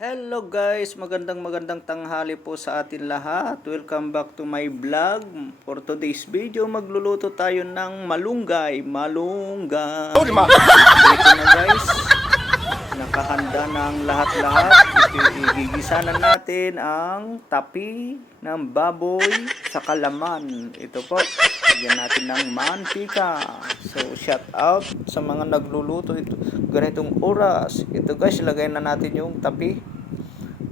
Hello guys, magandang tanghali po sa atin lahat. Welcome back to my vlog. For today's video, magluluto tayo ng malunggay. Malunggay. Ito na guys, nakahanda na ang lahat-lahat. Igigisa na natin ang tapi ng baboy sa kalaman. Ito po, lagyan natin ng mantika. So, shout out sa mga nagluluto ito ganitong oras. Ito guys, lagay na natin yung tapi.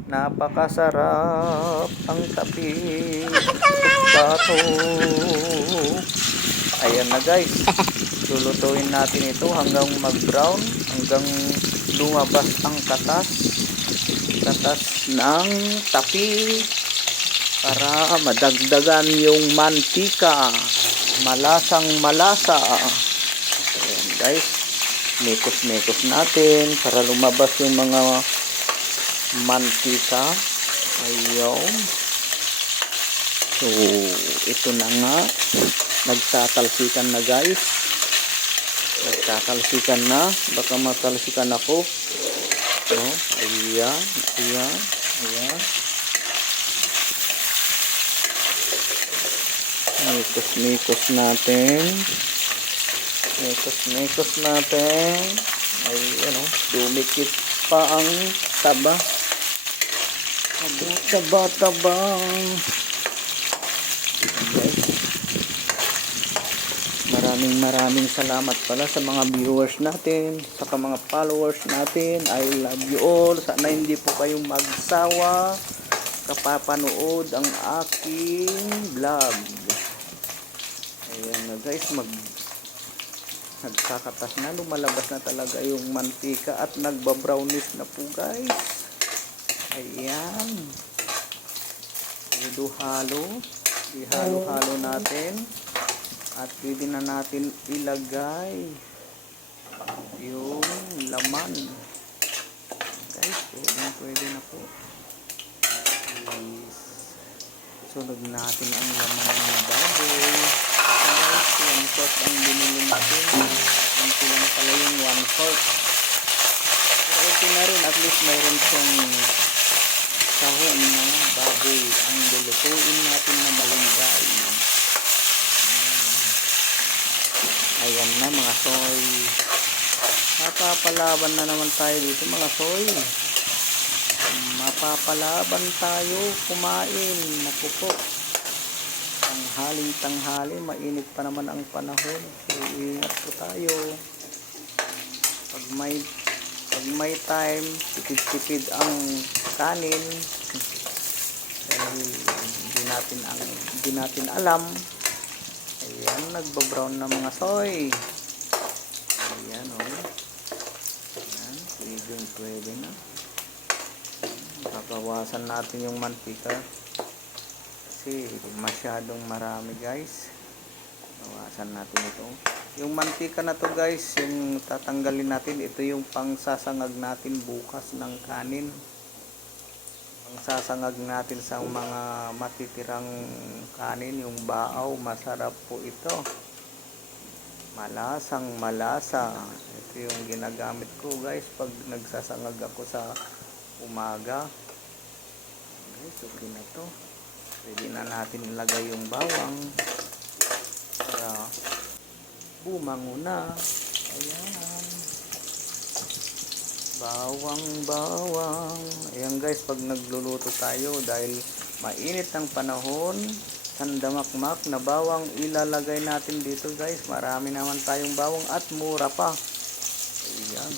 Napakasarap ang tapi. Bato. Ayan na guys. Lulutuin natin ito hanggang mag-brown, hanggang lumabas ang katas ng tapi para madagdagan yung mantika. Malasang malasa. Ayan guys, mekos natin para lumabas yung mga mantika. Ayun. So, ito na nga. Nagtatalsikan na guys. Nagtatalsikan na. Baka matalsikan ako. So, ayan. Mekos natin. Ayun, dumikit pa ang taba. Taba. Maraming salamat pala sa mga viewers natin, sa mga followers natin. I love you all. Sana hindi po kayong magsawa kapapanood ang aking vlog. Ayan na guys, nagkakatas na, lumalabas na talaga yung mantika at nagba-brownish na po guys. Ayan. Ihalo natin at pwede na natin ilagay yung laman guys. Pwede na po. Sunod natin ang laman ng baboy guys. 1/4 ang binili natin. Ito lang pala yung 1/4. Pero okay na rin, at least mayroon siyang sahong na baboy ang lulutuin natin na malunggay. Ayan na mga soy. Mapapalaban na naman tayo dito mga soy. Mapapalaban tayo kumain. Naku po. Tanghali, mainit pa naman ang panahon. So, ingat po tayo. Pag may time, tipid ang kanin. Dahil hindi natin alam. Ayan, nagbabrown na mga soy. Ayan, Ayan, pwede na. Papawasan natin yung mantika. Kasi masyadong marami guys. Bawasan natin ito. Yung mantika na to guys, yung tatanggalin natin, ito yung pangsasangag natin bukas ng kanin. Pangsasangag natin sa mga matitirang kanin, yung baaw. Masarap po ito. Malasang malasa. Ito yung ginagamit ko guys pag nagsasangag ako sa umaga. Guys, okay na to. Pwede na natin ilagay yung bawang para bumango na. Ayan. Bawang. Ayan guys, pag nagluluto tayo, dahil mainit ang panahon, sandamakmak na bawang ilalagay natin dito guys. Marami naman tayong bawang at mura pa. Ayan.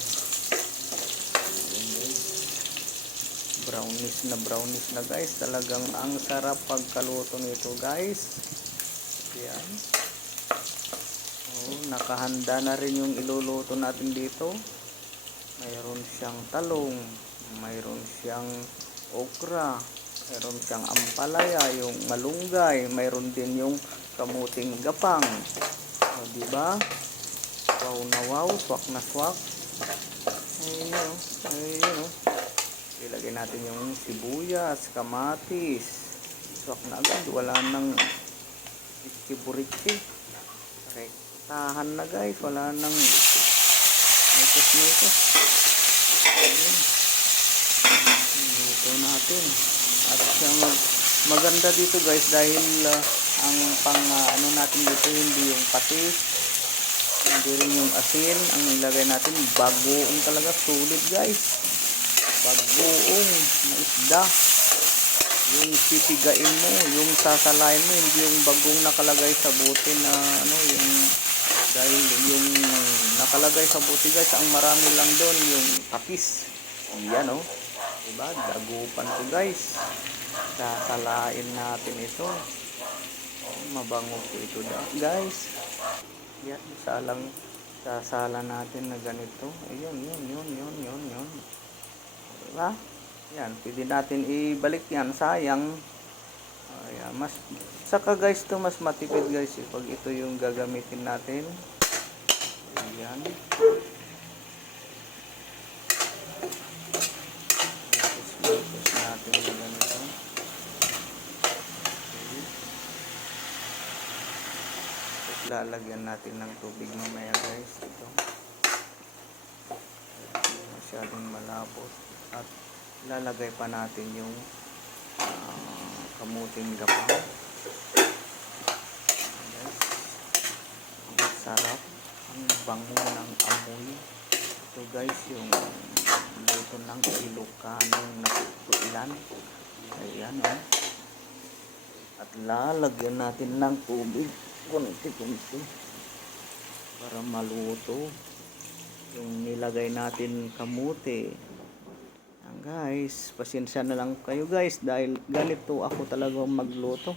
Brownish na guys. Talagang ang sarap pagkaluto nito guys. Ayan. Nakahanda na rin yung iluluto natin dito. Mayroon siyang talong, mayroon siyang okra, mayroon siyang ampalaya, yung malunggay, mayroon din yung kamuting gapang. O diba? Wow na wow, swak na swak. Ayun. Ilagay natin yung sibuyas, kamatis. Swak na agad, wala nang itsi-buritsi. Rektahan na guys, wala nang mekos. Ayan. Luto natin. At siyang maganda dito guys dahil ang ano natin dito hindi yung patis, hindi rin yung asin. Ang ilagay natin bagoong talaga, solid guys. Bagoong na isda. Yung pipigain mo, yung sasalain mo, hindi yung bagong nakalagay sa bote na ano, yung dahil yung nakalagay sa bote guys, ang marami lang doon yung patis. Yan oh. Diba? Dagupan to guys. Sasalain natin ito. Mabango po ito guys. Yan, sasala natin na ganito. Ayun, yun. Diba? Yan, pwede natin ibalik yan, sayang. Ayan, saka guys to mas matipid guys pag ito yung gagamitin natin. Ayan. Tapos natin yung ganito. Okay. Tapos lalagyan natin ng tubig mamaya guys. Ito. Masyadong malapot. At lalagay pa natin yung kamuting gapang. Ang sarap, ang bango ng amoy. Ito guys yung luto ng Ilocano na kuilan. Ayan oh. At lalagyan natin ng tubig kunti-kunti para maluto yung nilagay natin kamuti. Guys, pasensya na lang kayo guys dahil ganito ako talaga magluto.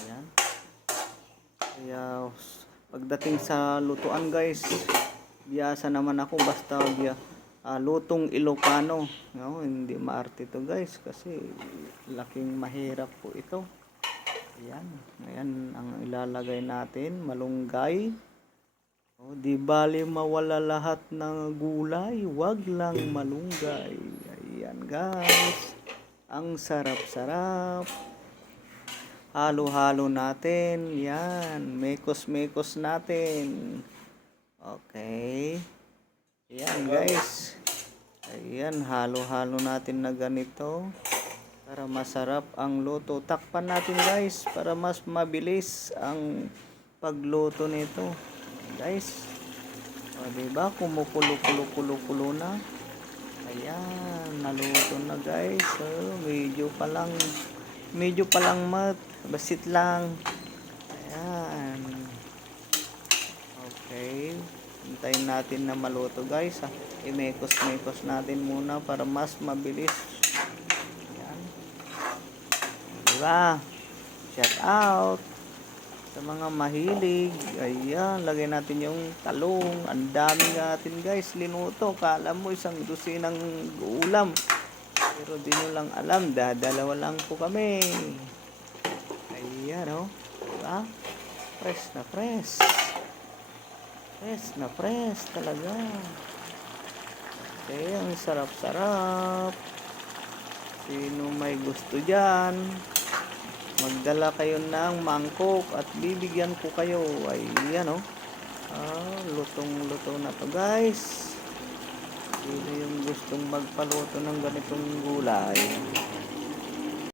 Ayan. Kaya pagdating sa lutuan guys, biyasa naman ako basta lutong Ilocano. No, hindi maarte to guys kasi laking mahirap po ito. Ayan. Ayan ang ilalagay natin, malunggay. Di bali mawala lahat ng gulay, wag lang malunggay. Ayan guys, ang sarap-sarap. Halo-halo natin, yan, mekos-mekos natin. Okay, yan guys. Ayan, halo-halo natin na ganito para masarap ang luto. Takpan natin guys para mas mabilis ang pagluto nito guys. Diba kumukulo na. Ayan, naluto na guys. Medyo pa lang basit lang. Ayan, okay, hintayin natin na maluto guys. Imekos-mekos natin muna para mas mabilis. Ayan, diba? Shout out sa mga mahilig. Ayan, lagay natin yung talong. Ang dami natin guys linuto. Kala mo isang dosinang ulam, pero di nyo lang alam, dalawa lang po kami. Ayan oh, diba? Fresh na fresh talaga. Okay, ang sarap-sarap. Sino may gusto dyan, magdala kayo ng mangkok at bibigyan ko kayo. Ayan oh. Lutong-luto na to guys. Sino yung gustong magpaluto ng ganitong gulay?